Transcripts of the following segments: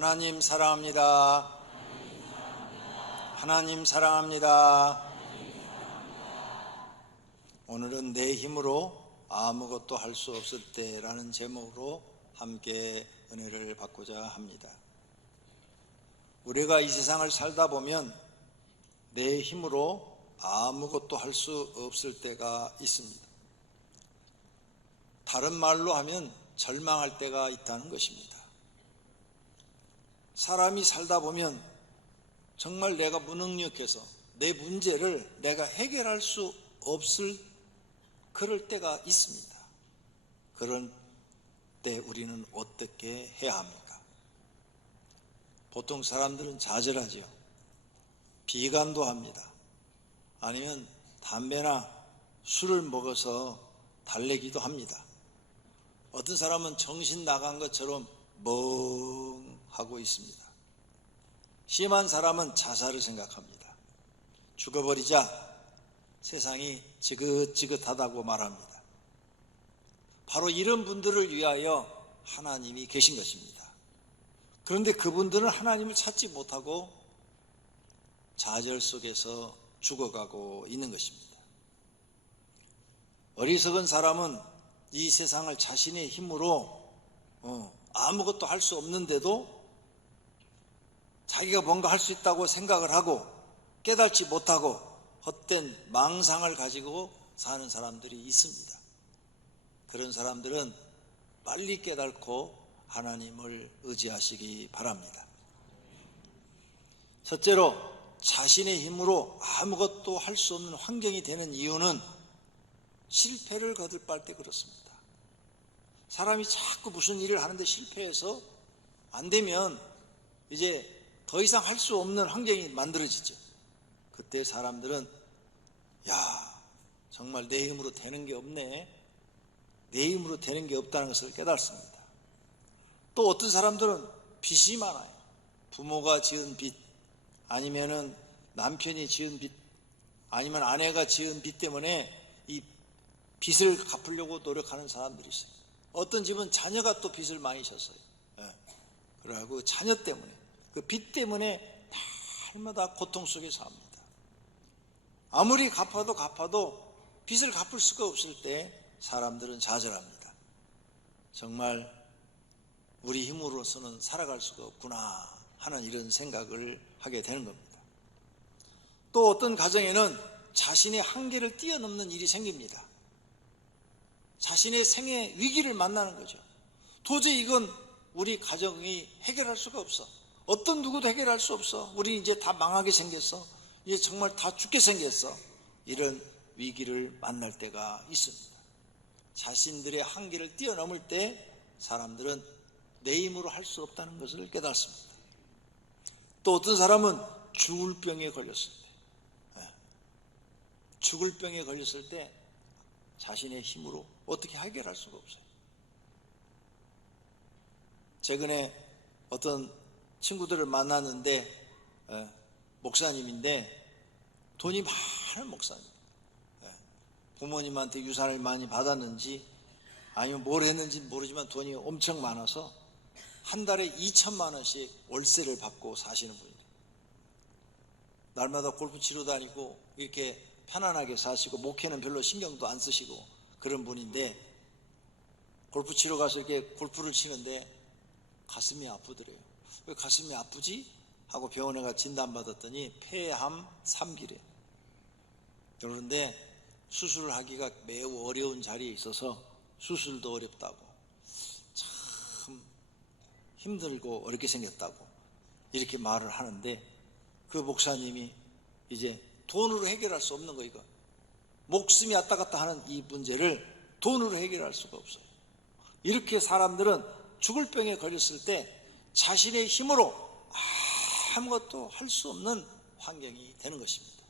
하나님 사랑합니다. 하나님 사랑합니다. 오늘은 내 힘으로 아무것도 할 수 없을 때라는 제목으로 함께 은혜를 받고자 합니다. 우리가 이 세상을 살다 보면 내 힘으로 아무것도 할 수 없을 때가 있습니다. 다른 말로 하면 절망할 때가 있다는 것입니다. 사람이 살다 보면 정말 내가 무능력해서 내 문제를 내가 해결할 수 없을 그럴 때가 있습니다. 그런 때 우리는 어떻게 해야 합니까? 보통 사람들은 좌절하죠. 비관도 합니다. 아니면 담배나 술을 먹어서 달래기도 합니다. 어떤 사람은 정신 나간 것처럼 멍하고 있습니다. 심한 사람은 자살을 생각합니다. 죽어버리자 세상이 지긋지긋하다고 말합니다. 바로 이런 분들을 위하여 하나님이 계신 것입니다. 그런데 그분들은 하나님을 찾지 못하고 좌절 속에서 죽어가고 있는 것입니다. 어리석은 사람은 이 세상을 자신의 힘으로 아무것도 할 수 없는데도 자기가 뭔가 할 수 있다고 생각을 하고 깨닫지 못하고 헛된 망상을 가지고 사는 사람들이 있습니다. 그런 사람들은 빨리 깨닫고 하나님을 의지하시기 바랍니다. 첫째로, 자신의 힘으로 아무것도 할 수 없는 환경이 되는 이유는 실패를 거듭할 때 그렇습니다. 사람이 자꾸 무슨 일을 하는데 실패해서 안 되면 이제 더 이상 할 수 없는 환경이 만들어지죠. 그때 사람들은 정말 내 힘으로 되는 게 없네, 내 힘으로 되는 게 없다는 것을 깨닫습니다. 또 어떤 사람들은 빚이 많아요. 부모가 지은 빚, 아니면은 남편이 지은 빚, 아니면 아내가 지은 빚 때문에 이 빚을 갚으려고 노력하는 사람들이 있어요. 어떤 집은 자녀가 또 빚을 많이 졌어요. 그래가지고 자녀 때문에, 그 빚 때문에 날마다 고통 속에서 삽니다. 아무리 갚아도 빚을 갚을 수가 없을 때 사람들은 좌절합니다. 정말 우리 힘으로서는 살아갈 수가 없구나 하는 이런 생각을 하게 되는 겁니다. 또 어떤 가정에는 자신의 한계를 뛰어넘는 일이 생깁니다. 자신의 생애 위기를 만나는 거죠. 도저히 이건 우리 가정이 해결할 수가 없어. 어떤 누구도 해결할 수 없어. 우리 이제 다 망하게 생겼어. 이제 정말 다 죽게 생겼어. 이런 위기를 만날 때가 있습니다. 자신들의 한계를 뛰어넘을 때 사람들은 내 힘으로 할 수 없다는 것을 깨닫습니다. 또 어떤 사람은 죽을 병에 걸렸을 때, 죽을 병에 걸렸을 때 자신의 힘으로 어떻게 해결할 수가 없어요. 최근에 어떤 친구들을 만났는데 목사님인데 돈이 많은 목사님, 부모님한테 유산을 많이 받았는지 아니면 뭘 했는지 모르지만 돈이 엄청 많아서 한 달에 2천만 원씩 월세를 받고 사시는 분이에요. 날마다 골프 치러 다니고 이렇게 편안하게 사시고 목회는 별로 신경도 안 쓰시고 그런 분인데, 골프 치러 가서 이렇게 골프를 치는데 가슴이 아프더래요. 왜 가슴이 아프지? 하고 병원에 가 진단받았더니 폐암 3기래. 그런데 수술을 하기가 매우 어려운 자리에 있어서 수술도 어렵다고, 참 힘들고 어렵게 생겼다고 이렇게 말을 하는데, 그 목사님이 이제 돈으로 해결할 수 없는 거, 이거 목숨이 왔다 갔다 하는 이 문제를 돈으로 해결할 수가 없어요. 이렇게 사람들은 죽을 병에 걸렸을 때 자신의 힘으로 아무것도 할 수 없는 환경이 되는 것입니다.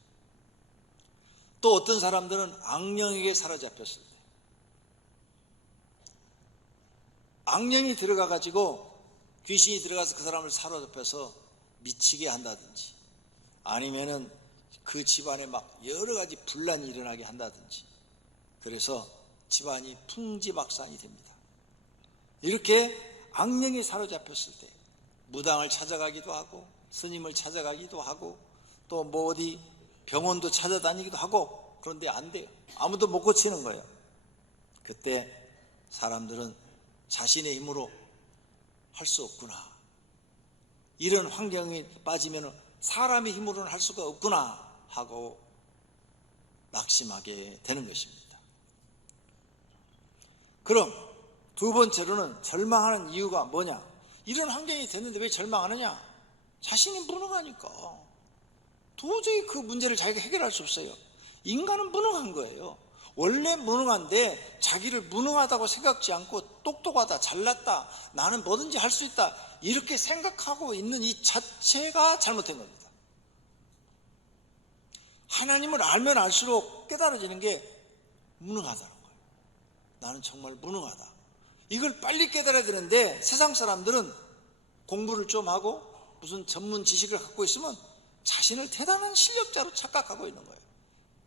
또 어떤 사람들은 악령에게 사로잡혔을 때, 악령이 들어가가지고 귀신이 들어가서 그 사람을 사로잡혀서 미치게 한다든지, 아니면은 그 집안에 막 여러 가지 분란이 일어나게 한다든지, 그래서 집안이 풍지박산이 됩니다. 이렇게 악령이 사로잡혔을 때 무당을 찾아가기도 하고 스님을 찾아가기도 하고 또 뭐 어디 병원도 찾아다니기도 하고, 그런데 안 돼요. 아무도 못 고치는 거예요. 그때 사람들은 자신의 힘으로 할 수 없구나, 이런 환경에 빠지면 사람의 힘으로는 할 수가 없구나 하고 낙심하게 되는 것입니다. 그럼 두 번째로는 절망하는 이유가 뭐냐? 이런 환경이 됐는데 왜 절망하느냐? 자신이 무능하니까. 도저히 그 문제를 자기가 해결할 수 없어요. 인간은 무능한 거예요. 원래 무능한데 자기를 무능하다고 생각지 않고 똑똑하다, 잘났다, 나는 뭐든지 할 수 있다, 이렇게 생각하고 있는 이 자체가 잘못된 겁니다. 하나님을 알면 알수록 깨달아지는 게 무능하다는 거예요. 나는 정말 무능하다. 이걸 빨리 깨달아야 되는데 세상 사람들은 공부를 좀 하고 무슨 전문 지식을 갖고 있으면 자신을 대단한 실력자로 착각하고 있는 거예요.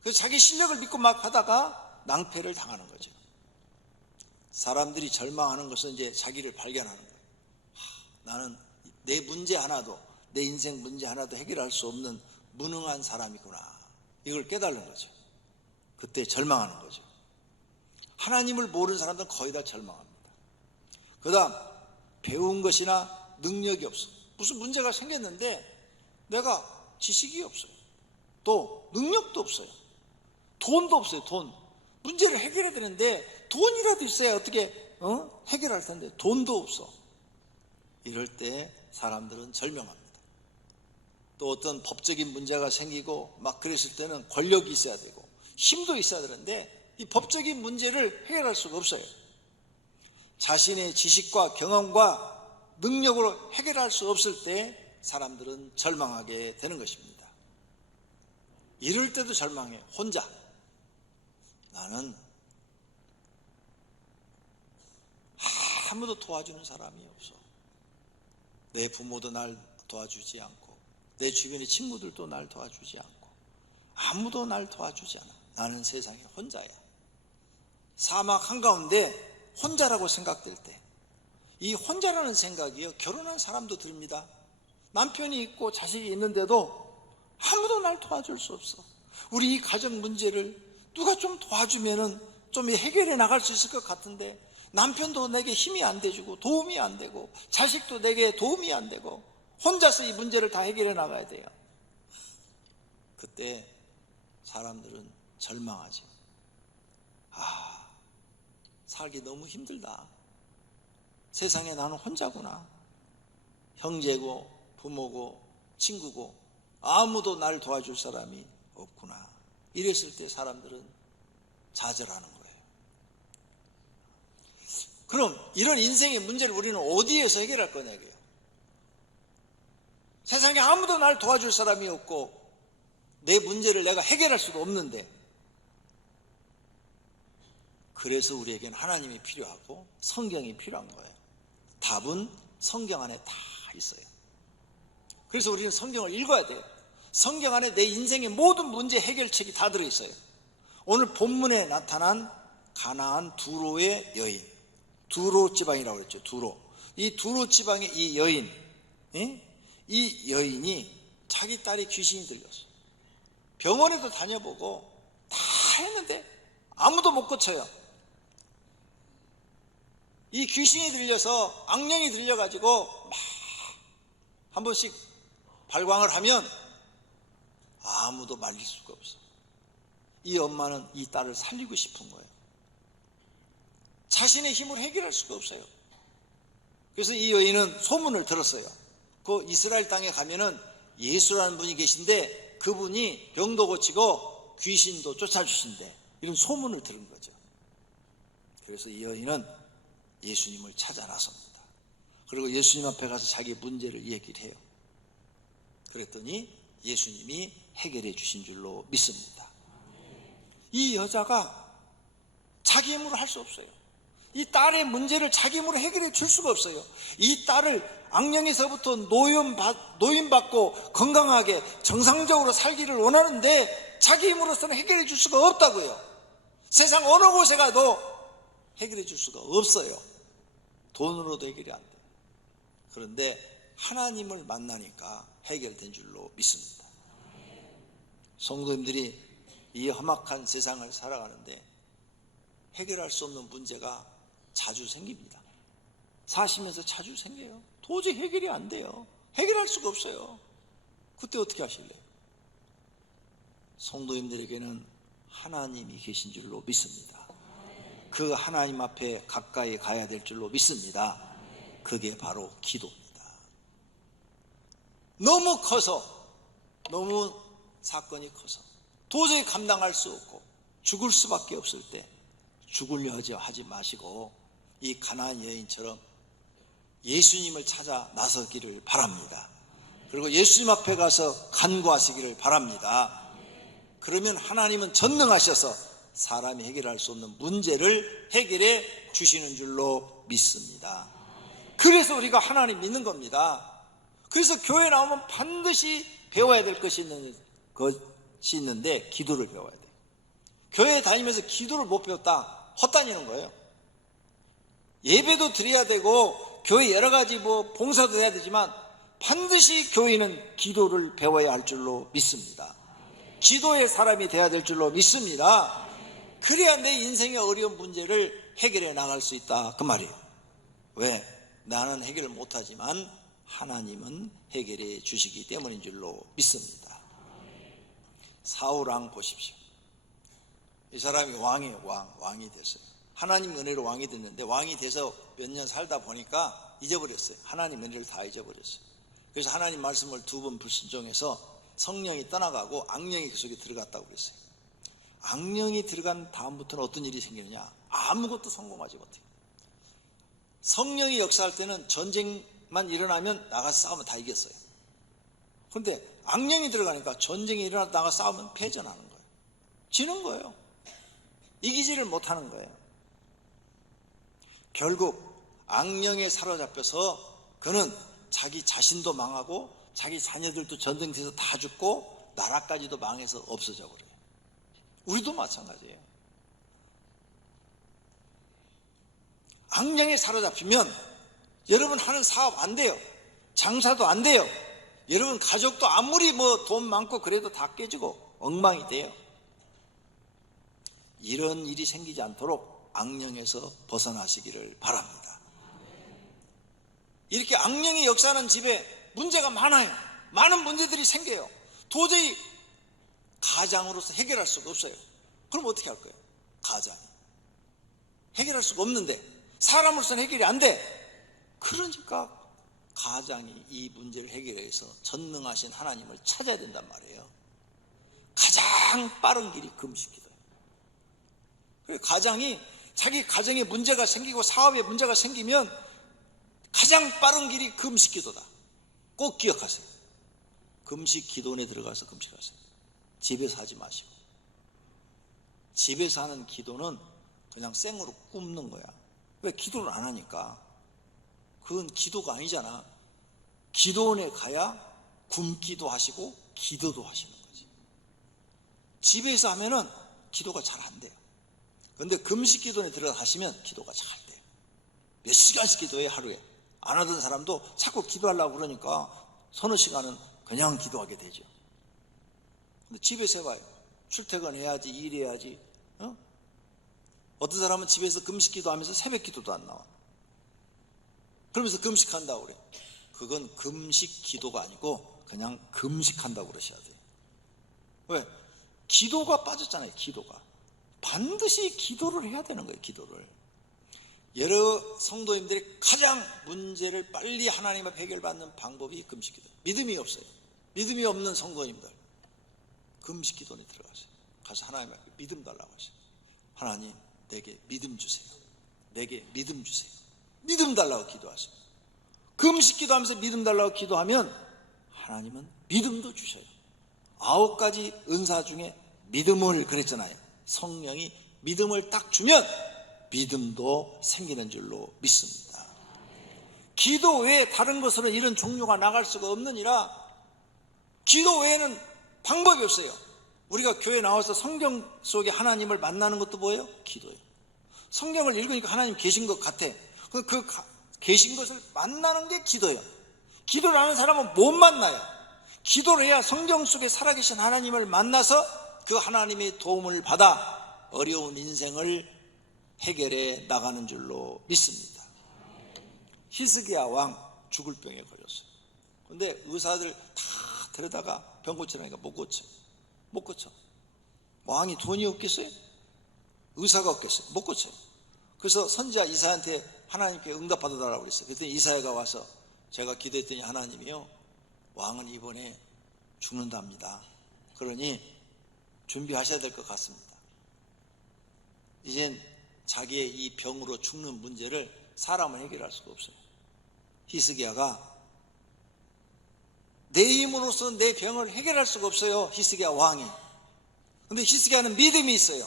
그래서 자기 실력을 믿고 막 하다가 낭패를 당하는 거죠. 사람들이 절망하는 것은 이제 자기를 발견하는 거예요. 나는 내 문제 하나도, 내 인생 문제 하나도 해결할 수 없는 무능한 사람이구나, 이걸 깨달는 거죠. 그때 절망하는 거죠. 하나님을 모르는 사람들은 거의 다 절망합니다. 그 다음, 배운 것이나 능력이 없어. 무슨 문제가 생겼는데 내가 지식이 없어요. 또 능력도 없어요. 돈도 없어요. 돈. 문제를 해결해야 되는데 돈이라도 있어야 어떻게 해결할 텐데 돈도 없어. 이럴 때 사람들은 절망합니다. 또 어떤 법적인 문제가 생기고 막 그랬을 때는 권력이 있어야 되고 힘도 있어야 되는데 이 법적인 문제를 해결할 수가 없어요. 자신의 지식과 경험과 능력으로 해결할 수 없을 때 사람들은 절망하게 되는 것입니다. 이럴 때도 절망해요. 혼자. 나는 아무도 도와주는 사람이 없어. 내 부모도 날 도와주지 않고 내 주변의 친구들도 날 도와주지 않고 아무도 날 도와주지 않아. 나는 세상에 혼자야. 사막 한가운데 혼자라고 생각될 때, 이 혼자라는 생각이요, 결혼한 사람도 듭니다. 남편이 있고 자식이 있는데도 아무도 날 도와줄 수 없어. 우리 이 가정 문제를 누가 좀 도와주면은 좀 해결해 나갈 수 있을 것 같은데 남편도 내게 힘이 안 돼주고 도움이 안 되고 자식도 내게 도움이 안 되고 혼자서 이 문제를 다 해결해 나가야 돼요. 그때 사람들은 절망하지. 살기 너무 힘들다. 세상에 나는 혼자구나. 형제고 부모고 친구고 아무도 날 도와줄 사람이 없구나. 이랬을 때 사람들은 좌절하는 거예요. 그럼 이런 인생의 문제를 우리는 어디에서 해결할 거냐고요. 세상에 아무도 날 도와줄 사람이 없고 내 문제를 내가 해결할 수도 없는데, 그래서 우리에게는 하나님이 필요하고 성경이 필요한 거예요. 답은 성경 안에 다 있어요. 그래서 우리는 성경을 읽어야 돼요. 성경 안에 내 인생의 모든 문제 해결책이 다 들어있어요. 오늘 본문에 나타난 가나안 두로의 여인, 두로 지방이라고 그랬죠. 두로. 이 두로 지방의 이 여인, 이 여인이 자기 딸이 귀신이 들렸어요. 병원에도 다녀보고 다 했는데 아무도 못 고쳐요. 이 귀신이 들려서, 악령이 들려가지고 막 한 번씩 발광을 하면 아무도 말릴 수가 없어. 이 엄마는 이 딸을 살리고 싶은 거예요. 자신의 힘으로 해결할 수가 없어요. 그래서 이 여인은 소문을 들었어요. 그 이스라엘 땅에 가면은 예수라는 분이 계신데 그분이 병도 고치고 귀신도 쫓아주신대. 이런 소문을 들은 거죠. 그래서 이 여인은 예수님을 찾아 나섭니다. 그리고 예수님 앞에 가서 자기 문제를 얘기를 해요. 그랬더니 예수님이 해결해 주신 줄로 믿습니다. 이 여자가 자기 힘으로 할 수 없어요. 이 딸의 문제를 자기 힘으로 해결해 줄 수가 없어요. 이 딸을 악령에서부터 노인받고 건강하게 정상적으로 살기를 원하는데 자기 힘으로서는 해결해 줄 수가 없다고요. 세상 어느 곳에 가도 해결해 줄 수가 없어요. 돈으로도 해결이 안 돼요. 그런데 하나님을 만나니까 해결된 줄로 믿습니다. 성도님들이 이 험악한 세상을 살아가는데 해결할 수 없는 문제가 자주 생깁니다. 사시면서 자주 생겨요. 도저히 해결이 안 돼요. 해결할 수가 없어요. 그때 어떻게 하실래요? 성도님들에게는 하나님이 계신 줄로 믿습니다. 그 하나님 앞에 가까이 가야 될 줄로 믿습니다. 그게 바로 기도입니다. 너무 커서, 너무 사건이 커서 도저히 감당할 수 없고 죽을 수밖에 없을 때 죽으려 하지 마시고 이 가나안 여인처럼 예수님을 찾아 나서기를 바랍니다. 그리고 예수님 앞에 가서 간구하시기를 바랍니다. 그러면 하나님은 전능하셔서 사람이 해결할 수 없는 문제를 해결해 주시는 줄로 믿습니다. 그래서 우리가 하나님 믿는 겁니다. 그래서 교회 나오면 반드시 배워야 될 것이 있는데 기도를 배워야 돼요. 교회 다니면서 기도를 못 배웠다 헛다니는 거예요. 예배도 드려야 되고 교회 여러 가지 봉사도 해야 되지만 반드시 교회는 기도를 배워야 할 줄로 믿습니다. 기도의 사람이 돼야 될 줄로 믿습니다. 그래야 내 인생의 어려운 문제를 해결해 나갈 수 있다 그 말이에요. 왜? 나는 해결을 못하지만 하나님은 해결해 주시기 때문인 줄로 믿습니다. 사울왕 보십시오. 이 사람이 왕이에요. 왕이 됐어요. 하나님 은혜로 왕이 됐는데 왕이 돼서 몇 년 살다 보니까 잊어버렸어요. 하나님 은혜를 다 잊어버렸어요. 그래서 하나님 말씀을 2번 불순종해서 성령이 떠나가고 악령이 그 속에 들어갔다고 그랬어요. 악령이 들어간 다음부터는 어떤 일이 생기느냐? 아무것도 성공하지 못해요. 성령이 역사할 때는 전쟁만 일어나면 나가서 싸우면 다 이겼어요. 그런데 악령이 들어가니까 전쟁이 일어나서 나가서 싸우면 패전하는 거예요. 지는 거예요. 이기지를 못하는 거예요. 결국 악령에 사로잡혀서 그는 자기 자신도 망하고 자기 자녀들도 전쟁터에서 다 죽고 나라까지도 망해서 없어져 버려요. 우리도 마찬가지예요. 악령에 사로잡히면 여러분 하는 사업 안 돼요. 장사도 안 돼요. 여러분 가족도 아무리 돈 많고 그래도 다 깨지고 엉망이 돼요. 이런 일이 생기지 않도록 악령에서 벗어나시기를 바랍니다. 이렇게 악령이 역사하는 집에 문제가 많아요. 많은 문제들이 생겨요. 도저히 가장으로서 해결할 수가 없어요. 그럼 어떻게 할 거예요? 가장 해결할 수가 없는데 사람으로서는 해결이 안 돼. 그러니까 가장이 이 문제를 해결해서 전능하신 하나님을 찾아야 된단 말이에요. 가장 빠른 길이 금식기도예요. 그래서 가장이 자기 가정에 문제가 생기고 사업에 문제가 생기면 가장 빠른 길이 금식기도다. 꼭 기억하세요. 금식기도원에 들어가서 금식하세요. 집에서 하지 마시고. 집에서 하는 기도는 그냥 생으로 굽는 거야. 왜? 기도를 안 하니까. 그건 기도가 아니잖아. 기도원에 가야 굶기도 하시고 기도도 하시는 거지. 집에서 하면은 기도가 잘 안 돼요. 그런데 금식기도원에 들어가시면 기도가 잘 돼요. 몇 시간씩 기도해 하루에. 안 하던 사람도 자꾸 기도하려고 그러니까 서너 시간은 그냥 기도하게 되죠. 근데 집에서 해봐요. 출퇴근해야지, 일해야지. 어떤 사람은 집에서 금식기도 하면서 새벽기도도 안 나와. 그러면서 금식한다고 그래. 그건 금식기도가 아니고 그냥 금식한다고 그러셔야 돼요. 왜? 기도가 빠졌잖아요. 기도가. 반드시 기도를 해야 되는 거예요. 기도를. 여러 성도님들이 가장 문제를 빨리 하나님 앞에 해결받는 방법이 금식기도. 믿음이 없어요. 믿음이 없는 성도님들 금식기도에 들어가세요. 가서 하나님 앞에 믿음 달라고 하세요. 하나님 내게 믿음 주세요. 내게 믿음 주세요. 믿음 달라고 기도하세요. 금식기도하면서 믿음 달라고 기도하면 하나님은 믿음도 주셔요. 9가지 은사 중에 믿음을 그랬잖아요. 성령이 믿음을 딱 주면 믿음도 생기는 줄로 믿습니다. 기도 외에 다른 것으로는 이런 종류가 나갈 수가 없느니라. 기도 외에는 방법이 없어요. 우리가 교회 나와서 성경 속에 하나님을 만나는 것도 뭐예요? 기도예요. 성경을 읽으니까 하나님 계신 것 같아. 그 계신 것을 만나는 게 기도예요. 기도를 안 하는 사람은 못 만나요. 기도를 해야 성경 속에 살아계신 하나님을 만나서 그 하나님의 도움을 받아 어려운 인생을 해결해 나가는 줄로 믿습니다. 히스기야 왕 죽을 병에 걸렸어요. 근데 의사들 다 데려다가 병 고치라니까 못 고쳐. 왕이 돈이 없겠어요? 의사가 없겠어요? 못 고쳐요. 그래서 선지자 이사야한테 하나님께 응답받아달라고 그랬어요. 그랬더니 이사야가 와서 제가 기도했더니 하나님이요, 왕은 이번에 죽는답니다. 그러니 준비하셔야 될 것 같습니다. 이젠 자기의 이 병으로 죽는 문제를 사람은 해결할 수가 없어요. 히스기야가 내 힘으로서 내 병을 해결할 수가 없어요. 히스기야 왕이. 근데 히스기야는 믿음이 있어요.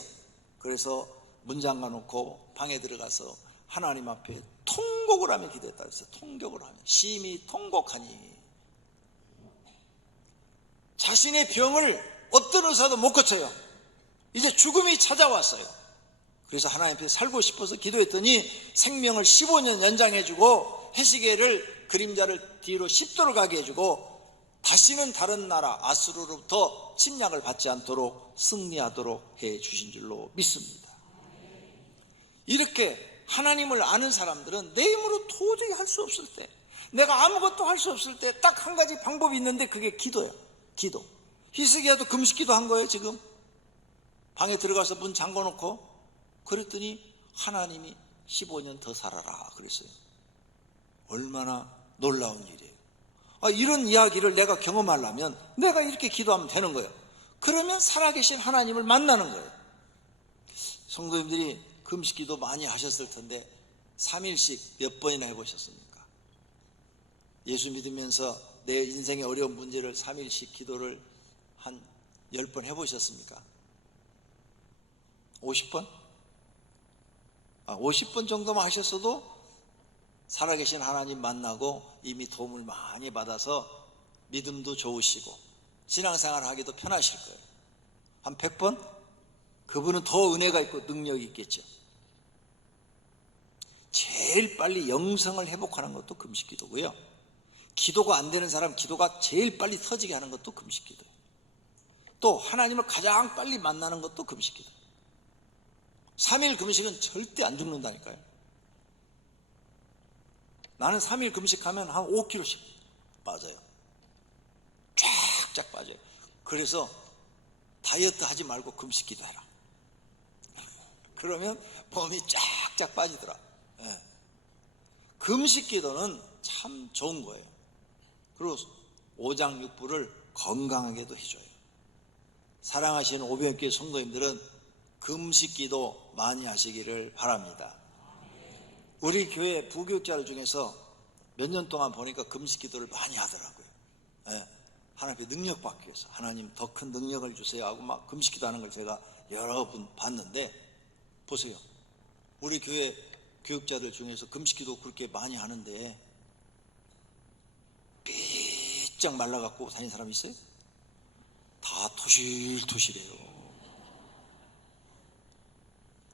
그래서 문 잠가 놓고 방에 들어가서 하나님 앞에 통곡을 하며 기도했다 그랬어요. 통곡을 하며 심히 통곡하니. 자신의 병을 어떤 의사도 못 고쳐요. 이제 죽음이 찾아왔어요. 그래서 하나님 앞에 살고 싶어서 기도했더니 생명을 15년 연장해주고 해시계를 그림자를 뒤로 10도를 가게 해주고 다시는 다른 나라 아수르로부터 침략을 받지 않도록 승리하도록 해 주신 줄로 믿습니다. 이렇게 하나님을 아는 사람들은 내 힘으로 도저히 할 수 없을 때, 내가 아무것도 할 수 없을 때 딱 한 가지 방법이 있는데 그게 기도예요. 기도. 히스기야도 금식기도 한 거예요. 지금 방에 들어가서 문 잠궈놓고 그랬더니 하나님이 15년 더 살아라 그랬어요. 얼마나 놀라운 일이에요. 이런 이야기를 내가 경험하려면 내가 이렇게 기도하면 되는 거예요. 그러면 살아계신 하나님을 만나는 거예요. 성도님들이 금식기도 많이 하셨을 텐데 3일씩 몇 번이나 해보셨습니까? 예수 믿으면서 내 인생의 어려운 문제를 3일씩 기도를 한 10번 해보셨습니까? 50번? 50번 정도만 하셨어도 살아계신 하나님 만나고 이미 도움을 많이 받아서 믿음도 좋으시고 신앙생활 하기도 편하실 거예요. 한 100번? 그분은 더 은혜가 있고 능력이 있겠죠. 제일 빨리 영성을 회복하는 것도 금식기도고요. 기도가 안 되는 사람 기도가 제일 빨리 터지게 하는 것도 금식기도예요. 또 하나님을 가장 빨리 만나는 것도 금식기도예요. 3일 금식은 절대 안 죽는다니까요. 나는 3일 금식하면 한 5kg씩 빠져요. 쫙쫙 빠져요. 그래서 다이어트 하지 말고 금식기도 해라. 그러면 몸이 쫙쫙 빠지더라. 예. 금식기도는 참 좋은 거예요. 그리고 오장육부를 건강하게도 해줘요. 사랑하시는 오병교회 성도님들은 금식기도 많이 하시기를 바랍니다. 우리 교회 부교육자들 중에서 몇 년 동안 보니까 금식기도를 많이 하더라고요. 예. 하나님 앞에 능력 받기 위해서 하나님 더 큰 능력을 주세요 하고 막 금식기도 하는 걸 제가 여러 분 봤는데, 보세요. 우리 교회 교육자들 중에서 금식기도 그렇게 많이 하는데 삐쩍 말라갖고 다니는 사람 있어요? 다 토실토실해요.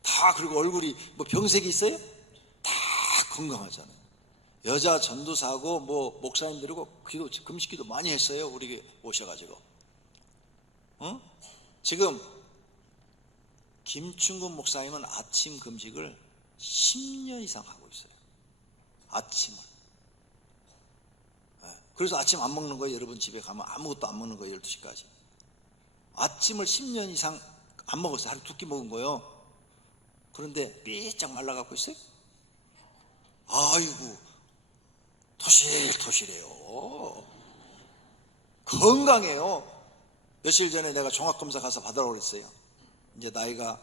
다. 그리고 얼굴이 뭐 병색이 있어요? 다 건강하잖아요. 여자 전도사하고 뭐 목사님들이고 기도, 금식기도 많이 했어요. 우리 교회 오셔가지고. 지금 김충근 목사님은 아침 금식을 10년 이상 하고 있어요. 아침을. 그래서 아침 안 먹는 거예요. 여러분 집에 가면 아무것도 안 먹는 거예요. 12시까지. 아침을 10년 이상 안 먹었어요. 하루 2끼 먹은 거예요. 그런데 삐쩍 말라갖고 있어요. 아이고, 토실토실해요. 건강해요. 며칠 전에 내가 종합검사 가서 받으라고 그랬어요. 이제 나이가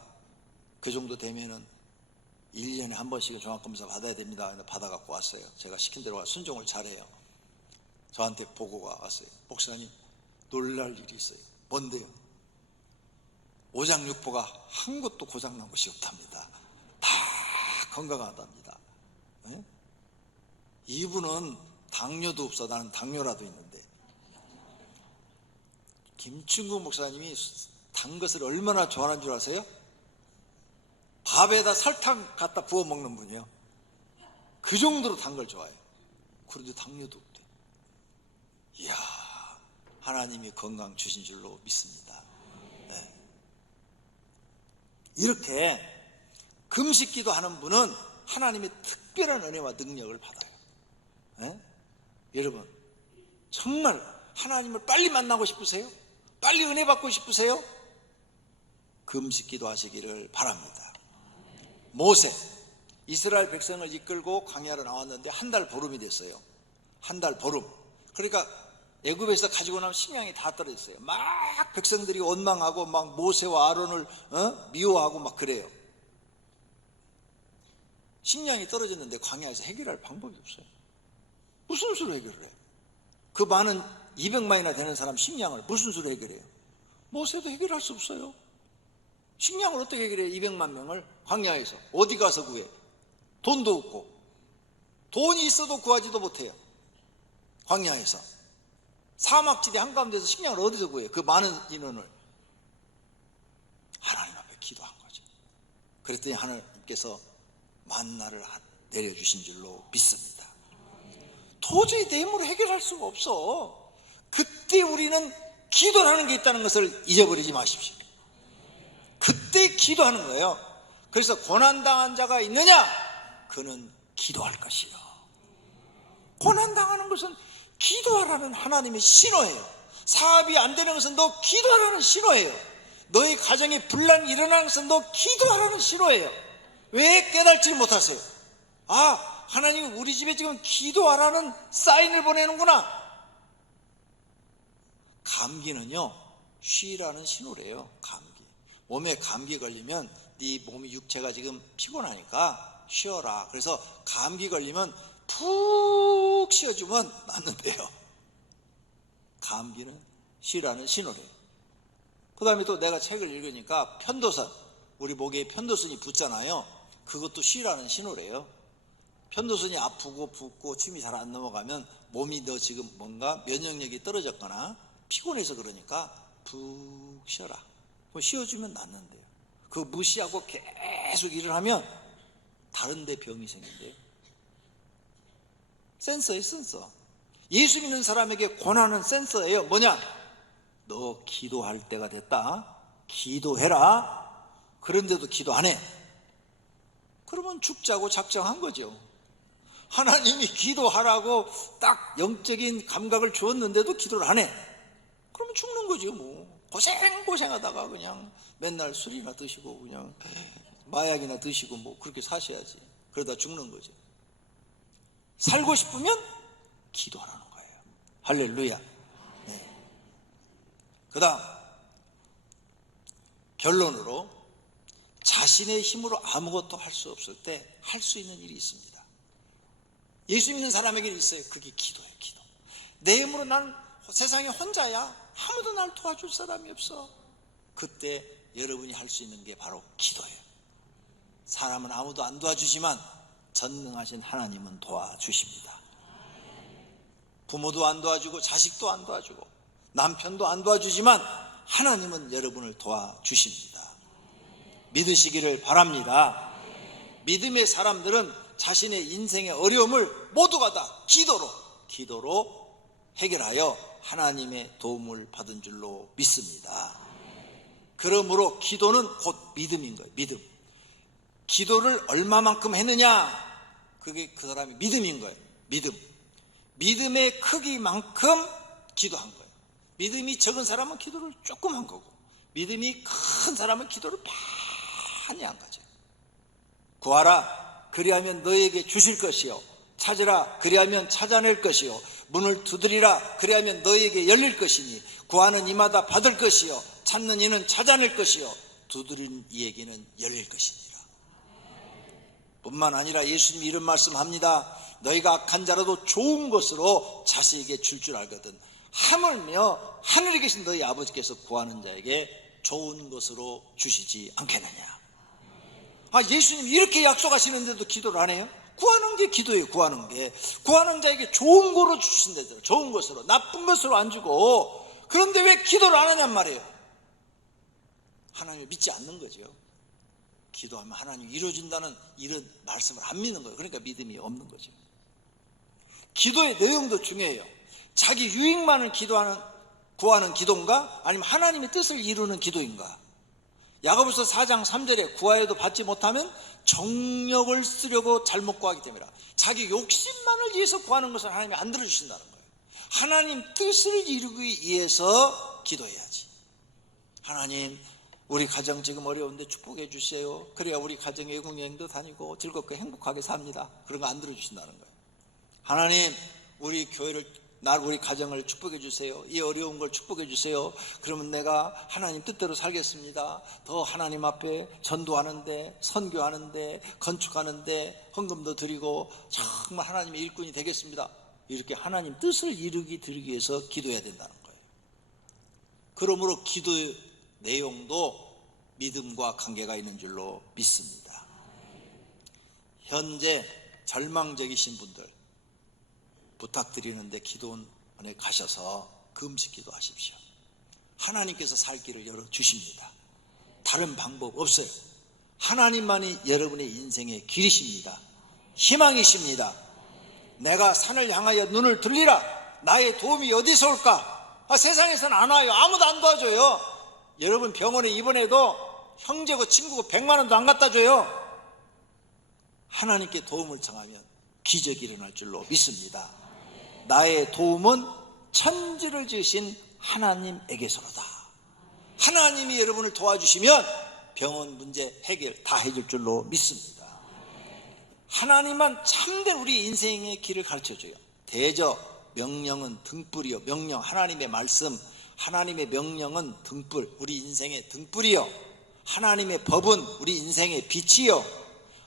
그 정도 되면은 1년에 한 번씩은 종합검사 받아야 됩니다. 받아갖고 왔어요. 제가 시킨 대로 순종을 잘해요. 저한테 보고가 왔어요. 목사님, 놀랄 일이 있어요. 뭔데요? 오장육부가 한 곳도 고장난 곳이 없답니다. 다 건강하답니다. 네? 이분은 당뇨도 없어. 나는 당뇨라도 있는데. 김충구 목사님이 단 것을 얼마나 좋아하는 줄 아세요? 밥에다 설탕 갖다 부어 먹는 분이에요. 그 정도로 단 걸 좋아해요. 그런데 당뇨도 없대. 하나님이 건강 주신 줄로 믿습니다. 네. 이렇게 금식 기도하는 분은 하나님의 특별한 은혜와 능력을 받아요. 네? 여러분, 정말 하나님을 빨리 만나고 싶으세요? 빨리 은혜 받고 싶으세요? 금식 기도하시기를 바랍니다. 모세, 이스라엘 백성을 이끌고 광야로 나왔는데 한 달 보름이 됐어요. 한 달 보름. 그러니까 애굽에서 가지고 나온 식량이 다 떨어졌어요. 막 백성들이 원망하고 막 모세와 아론을 미워하고 막 그래요. 식량이 떨어졌는데 광야에서 해결할 방법이 없어요. 무슨 수로 해결을 해요? 그 많은 200만이나 되는 사람 식량을 무슨 수로 해결해요? 모세도 해결할 수 없어요. 식량을 어떻게 해결해요? 200만 명을 광야에서 어디 가서 구해? 돈도 없고 돈이 있어도 구하지도 못해요. 광야에서 사막지대 한가운데서 식량을 어디서 구해요? 그 많은 인원을. 하나님 앞에 기도한 거죠. 그랬더니 하나님께서 만나를 내려주신 줄로 믿습니다. 도저히 내 힘으로 해결할 수가 없어. 그때 우리는 기도라는 게 있다는 것을 잊어버리지 마십시오. 그때 기도하는 거예요. 그래서 고난당한 자가 있느냐? 그는 기도할 것이요. 고난당하는 것은 기도하라는 하나님의 신호예요. 사업이 안 되는 것은 너 기도하라는 신호예요. 너의 가정에 분란이 일어나는 것은 너 기도하라는 신호예요. 왜 깨달지 못하세요? 아, 하나님이 우리 집에 지금 기도하라는 사인을 보내는구나. 감기는요, 쉬라는 신호래요. 감기. 몸에 감기 걸리면 네 몸이 육체가 지금 피곤하니까 쉬어라. 그래서 감기 걸리면 푹 쉬어주면 낫는데요. 감기는 쉬라는 신호래요. 그 다음에 또 내가 책을 읽으니까 편도선, 우리 목에 편도선이 붓잖아요. 그것도 쉬라는 신호래요. 편도선이 아프고 붓고 춤이 잘 안 넘어가면 몸이 너 지금 뭔가 면역력이 떨어졌거나 피곤해서 그러니까 푹 쉬어라. 쉬어주면 낫는데요. 그거 무시하고 계속 일을 하면 다른 데 병이 생긴대요. 센서예요, 센서. 예수 믿는 사람에게 권하는 센서예요. 뭐냐? 너 기도할 때가 됐다. 기도해라. 그런데도 기도 안 해. 그러면 죽자고 작정한 거죠. 하나님이 기도하라고 딱 영적인 감각을 주었는데도 기도를 안 해. 그러면 죽는 거죠. 뭐 고생하다가 그냥 맨날 술이나 드시고 그냥 마약이나 드시고 뭐 그렇게 사셔야지. 그러다 죽는 거죠. 살고 싶으면 기도하라는 거예요. 할렐루야. 네. 그 다음 결론으로 자신의 힘으로 아무것도 할 수 없을 때 할 수 있는 일이 있습니다. 예수 믿는 사람에게 있어요. 그게 기도예요. 기도. 내 힘으로 난 세상에 혼자야. 아무도 날 도와줄 사람이 없어. 그때 여러분이 할 수 있는 게 바로 기도예요. 사람은 아무도 안 도와주지만 전능하신 하나님은 도와주십니다. 부모도 안 도와주고 자식도 안 도와주고 남편도 안 도와주지만 하나님은 여러분을 도와주십니다. 믿으시기를 바랍니다. 믿음의 사람들은 자신의 인생의 어려움을 모두가 다 기도로 해결하여 하나님의 도움을 받은 줄로 믿습니다. 그러므로 기도는 곧 믿음인 거예요. 믿음. 기도를 얼마만큼 했느냐? 그게 그 사람의 믿음인 거예요. 믿음. 믿음의 크기만큼 기도한 거예요. 믿음이 적은 사람은 기도를 조금 한 거고, 믿음이 큰 사람은 기도를 많이 한 거죠. 구하라, 그리하면 너에게 주실 것이요. 찾으라, 그리하면 찾아낼 것이요. 문을 두드리라, 그리하면 너에게 열릴 것이니 구하는 이마다 받을 것이요. 찾는 이는 찾아낼 것이요. 두드리는 이에게는 열릴 것이니라. 뿐만 아니라 예수님이 이런 말씀합니다. 너희가 악한 자라도 좋은 것으로 자식에게 줄 알거든 하물며 하늘에 계신 너희 아버지께서 구하는 자에게 좋은 것으로 주시지 않겠느냐. 예수님이 이렇게 약속하시는데도 기도를 안 해요? 구하는 게 기도예요. 구하는 자에게 좋은 거로 주신다잖아요. 좋은 것으로, 나쁜 것으로 안 주고. 그런데 왜 기도를 안 하냔 말이에요. 하나님을 믿지 않는 거죠. 기도하면 하나님이 이루어준다는 이런 말씀을 안 믿는 거예요. 그러니까 믿음이 없는 거죠. 기도의 내용도 중요해요. 자기 유익만을 기도하는 구하는 기도인가? 아니면 하나님의 뜻을 이루는 기도인가? 야고보서 4장 3절에 구하여도 받지 못하면 정력을 쓰려고 잘못 구하기 때문이라. 자기 욕심만을 위해서 구하는 것을 하나님이 안 들어주신다는 거예요. 하나님 뜻을 이루기 위해서 기도해야지. 하나님, 우리 가정 지금 어려운데 축복해 주세요. 그래야 우리 가정 외국여행도 다니고 즐겁게 행복하게 삽니다. 그런 거 안 들어주신다는 거예요. 하나님, 우리 교회를, 우리 가정을 축복해 주세요. 이 어려운 걸 축복해 주세요. 그러면 내가 하나님 뜻대로 살겠습니다. 더 하나님 앞에 전도하는데, 선교하는데, 건축하는데 헌금도 드리고 정말 하나님의 일꾼이 되겠습니다. 이렇게 하나님 뜻을 이루기 위해서 기도해야 된다는 거예요. 그러므로 기도 내용도 믿음과 관계가 있는 줄로 믿습니다. 현재 절망적이신 분들 부탁드리는데 기도원에 가셔서 금식 기도하십시오. 하나님께서 살 길을 열어주십니다. 다른 방법 없어요. 하나님만이 여러분의 인생의 길이십니다. 희망이십니다. 내가 산을 향하여 눈을 들리라. 나의 도움이 어디서 올까? 세상에서는 안 와요. 아무도 안 도와줘요. 여러분 병원에 입원해도 형제고 친구고 100만 원도 안 갖다 줘요. 하나님께 도움을 청하면 기적이 일어날 줄로 믿습니다. 나의 도움은 천지를 지으신 하나님에게서로다. 하나님이 여러분을 도와주시면 병원 문제 해결 다 해줄 줄로 믿습니다. 하나님만 참된 우리 인생의 길을 가르쳐줘요. 대저 명령은 등불이요. 명령, 하나님의 말씀, 하나님의 명령은 등불, 우리 인생의 등불이요. 하나님의 법은 우리 인생의 빛이요.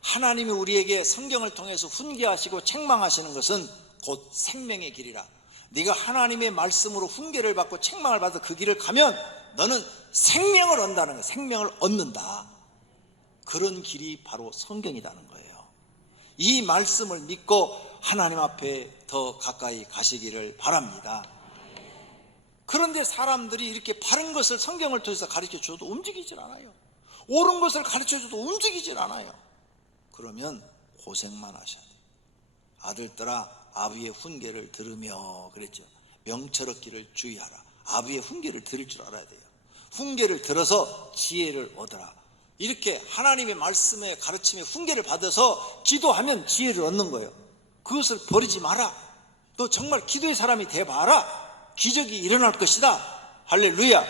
하나님이 우리에게 성경을 통해서 훈계하시고 책망하시는 것은 곧 생명의 길이라. 네가 하나님의 말씀으로 훈계를 받고 책망을 받아 그 길을 가면 너는 생명을 얻는다는 거야. 생명을 얻는다. 그런 길이 바로 성경이라는 거예요. 이 말씀을 믿고 하나님 앞에 더 가까이 가시기를 바랍니다. 그런데 사람들이 이렇게 바른 것을 성경을 통해서 가르쳐줘도 움직이질 않아요. 옳은 것을 가르쳐줘도 움직이질 않아요. 그러면 고생만 하셔야 돼요. 아들들아, 아비의 훈계를 들으며 그랬죠. 명철없기를 주의하라. 아비의 훈계를 들을 줄 알아야 돼요. 훈계를 들어서 지혜를 얻어라. 이렇게 하나님의 말씀에 가르침에 훈계를 받아서 기도하면 지혜를 얻는 거예요. 그것을 버리지 마라. 너 정말 기도의 사람이 돼봐라. 기적이 일어날 것이다. 할렐루야.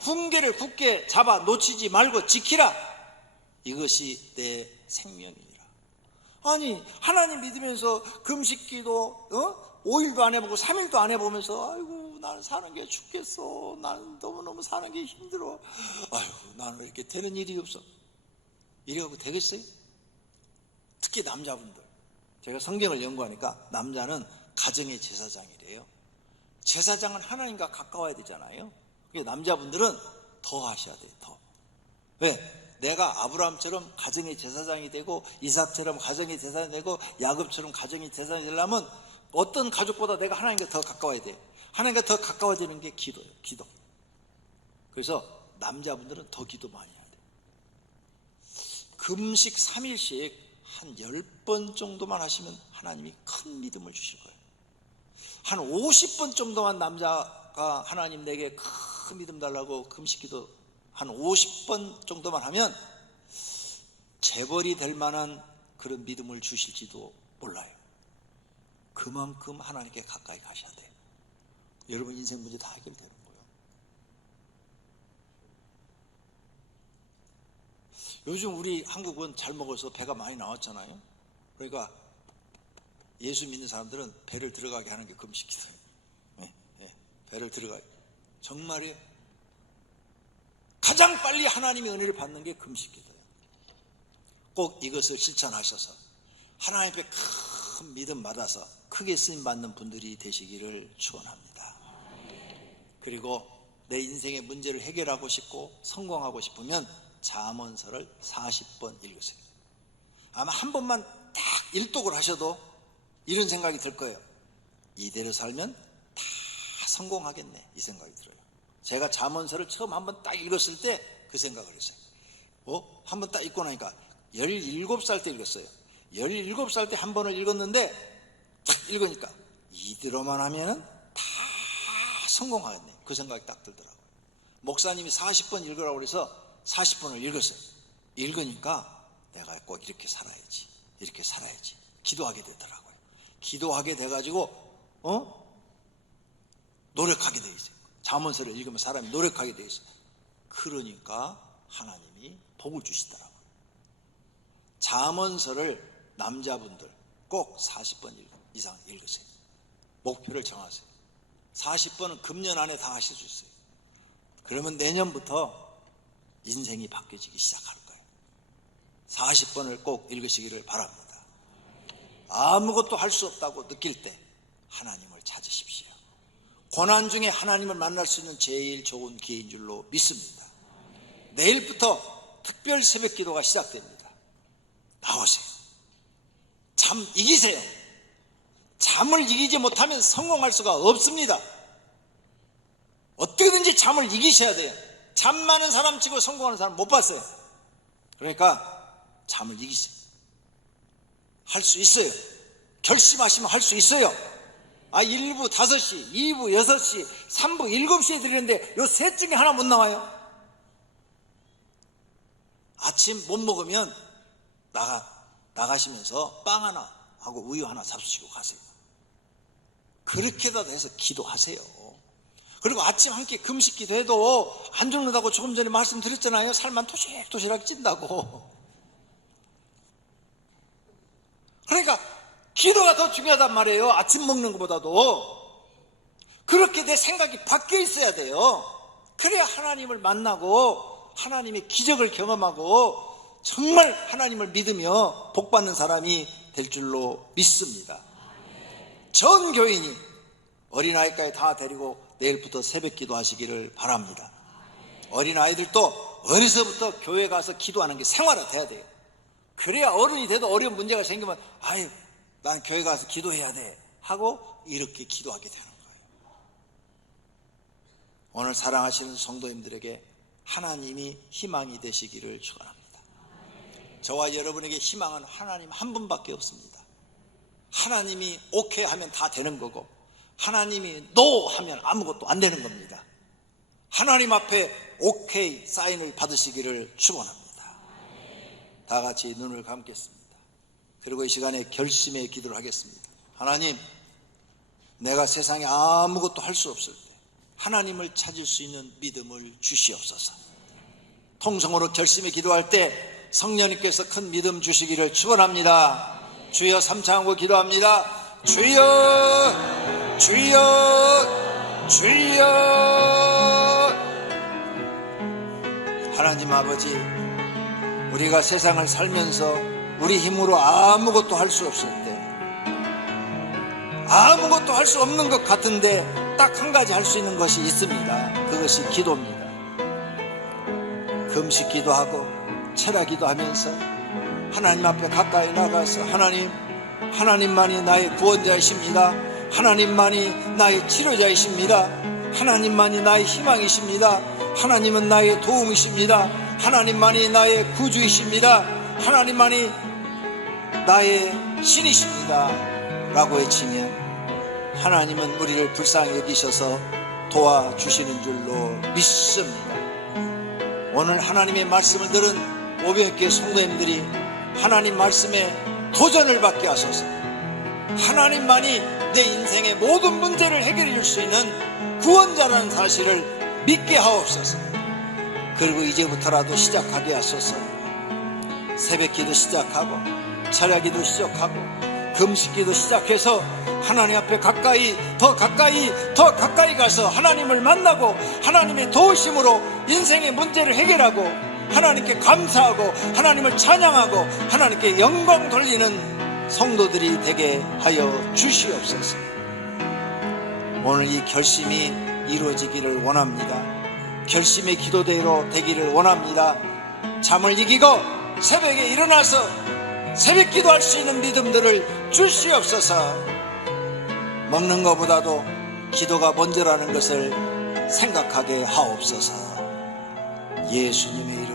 훈계를 굳게 잡아 놓치지 말고 지키라. 이것이 내 생명이니라. 아니, 하나님 믿으면서 금식기도 5일도 안 해보고 3일도 안 해보면서 아이고 나는 사는 게 죽겠어. 나는 너무너무 사는 게 힘들어. 아이고 나는 왜 이렇게 되는 일이 없어. 이래갖고 되겠어요? 특히 남자분들, 제가 성경을 연구하니까 남자는 가정의 제사장이래요. 제사장은 하나님과 가까워야 되잖아요. 남자분들은 더 하셔야 돼요. 더. 왜? 내가 아브라함처럼 가정의 제사장이 되고 이삭처럼 가정의 제사장이 되고 야곱처럼 가정의 제사장이 되려면 어떤 가족보다 내가 하나님과 더 가까워야 돼요. 하나님과 더 가까워지는 게 기도예요. 기도. 그래서 남자분들은 더 기도 많이 해야 돼요. 금식 3일씩 한 10번 정도만 하시면 하나님이 큰 믿음을 주실 거예요. 한 50번 정도만 남자가 하나님 내게 큰 믿음 달라고 금식기도 한 50번 정도만 하면 재벌이 될 만한 그런 믿음을 주실지도 몰라요. 그만큼 하나님께 가까이 가셔야 돼요. 여러분 인생 문제 다 해결되는 거예요. 요즘 우리 한국은 잘 먹어서 배가 많이 나왔잖아요. 그러니까 예수 믿는 사람들은 배를 들어가게 하는 게 금식기도예요. 배를 들어가요. 정말이에요. 가장 빨리 하나님의 은혜를 받는 게 금식기도예요. 꼭 이것을 실천하셔서 하나님 앞에 큰 믿음 받아서 크게 쓰임받는 분들이 되시기를 축원합니다. 그리고 내 인생의 문제를 해결하고 싶고 성공하고 싶으면 잠언서를 40번 읽으세요. 아마 한 번만 딱 일독을 하셔도 이런 생각이 들 거예요. 이대로 살면 다 성공하겠네, 이 생각이 들어요. 제가 잠언서를 처음 한번 딱 읽었을 때 그 생각을 했어요. 한번 딱 읽고 나니까 17살 때 읽었어요. 17살 때 한 번을 읽었는데 딱 읽으니까 이대로만 하면은 다 성공하겠네. 그 생각이 딱 들더라고요. 목사님이 40번 읽으라고 그래서 40번을 읽었어요. 읽으니까 내가 꼭 이렇게 살아야지, 이렇게 살아야지 기도하게 되더라고요. 기도하게 돼가지고 노력하게 돼 있어요. 잠언서를 읽으면 사람이 노력하게 돼 있어요. 그러니까 하나님이 복을 주시더라고요. 잠언서를 남자분들 꼭 40번 이상 읽으세요. 목표를 정하세요. 40번은 금년 안에 다 하실 수 있어요. 그러면 내년부터 인생이 바뀌어지기 시작할 거예요. 40번을 꼭 읽으시기를 바랍니다. 아무것도 할 수 없다고 느낄 때 하나님을 찾으십시오. 고난 중에 하나님을 만날 수 있는 제일 좋은 기회인 줄로 믿습니다. 내일부터 특별 새벽 기도가 시작됩니다. 나오세요. 잠 이기세요. 잠을 이기지 못하면 성공할 수가 없습니다. 어떻게든지 잠을 이기셔야 돼요. 잠 많은 사람 치고 성공하는 사람 못 봤어요. 그러니까 잠을 이기세요. 할 수 있어요. 결심하시면 할 수 있어요. 1부 5시, 2부 6시, 3부 7시에 드리는데 요 셋 중에 하나 못 나와요. 아침 못 먹으면 나가시면서 빵 하나 하고 우유 하나 잡수시고 가세요. 그렇게라도 해서 기도하세요. 그리고 아침 한 끼 금식 기도해도 안 죽는다고 조금 전에 말씀드렸잖아요. 살만 토실토실하게 찐다고. 그러니까 기도가 더 중요하단 말이에요. 아침 먹는 것보다도. 그렇게 내 생각이 바뀌어 있어야 돼요. 그래야 하나님을 만나고 하나님의 기적을 경험하고 정말 하나님을 믿으며 복받는 사람이 될 줄로 믿습니다. 전 교인이 어린아이까지 다 데리고 내일부터 새벽 기도하시기를 바랍니다. 어린아이들도 어려서부터 교회 가서 기도하는 게 생활화 돼야 돼요. 그래야 어른이 돼도 어려운 문제가 생기면 난 교회 가서 기도해야 돼 하고 이렇게 기도하게 되는 거예요. 오늘 사랑하시는 성도님들에게 하나님이 희망이 되시기를 축원합니다. 저와 여러분에게 희망은 하나님 한 분밖에 없습니다. 하나님이 오케이 하면 다 되는 거고 하나님이 노 하면 아무것도 안 되는 겁니다. 하나님 앞에 오케이 사인을 받으시기를 축원합니다. 다 같이 눈을 감겠습니다. 그리고 이 시간에 결심의 기도를 하겠습니다. 하나님, 내가 세상에 아무것도 할 수 없을 때 하나님을 찾을 수 있는 믿음을 주시옵소서. 통성으로 결심의 기도할 때 성령님께서 큰 믿음 주시기를 축원합니다. 주여 삼창하고 기도합니다. 주여, 주여, 주여. 하나님 아버지, 우리가 세상을 살면서 우리 힘으로 아무것도 할 수 없을 때, 아무것도 할 수 없는 것 같은데 딱 한 가지 할 수 있는 것이 있습니다. 그것이 기도입니다. 금식 기도하고 철야 기도하면서 하나님 앞에 가까이 나가서 하나님만이 나의 구원자이십니다. 하나님만이 나의 치료자이십니다. 하나님만이 나의 희망이십니다. 하나님은 나의 도움이십니다. 하나님만이 나의 구주이십니다. 하나님만이 나의 신이십니다 라고 외치면 하나님은 우리를 불쌍히 여기셔서 도와주시는 줄로 믿습니다. 오늘 하나님의 말씀을 들은 500개 성도님들이 하나님 말씀에 도전을 받게 하소서. 하나님만이 내 인생의 모든 문제를 해결해 줄 수 있는 구원자라는 사실을 믿게 하옵소서. 그리고 이제부터라도 시작하게 하소서. 새벽기도 시작하고 철야기도 시작하고 금식기도 시작해서 하나님 앞에 더 가까이 가서 하나님을 만나고 하나님의 도우심으로 인생의 문제를 해결하고 하나님께 감사하고 하나님을 찬양하고 하나님께 영광 돌리는 성도들이 되게 하여 주시옵소서. 오늘 이 결심이 이루어지기를 원합니다. 결심의 기도대로 되기를 원합니다. 잠을 이기고 새벽에 일어나서 새벽 기도할 수 있는 믿음들을 주시옵소서. 먹는 것보다도 기도가 먼저라는 것을 생각하게 하옵소서. 예수님의 이름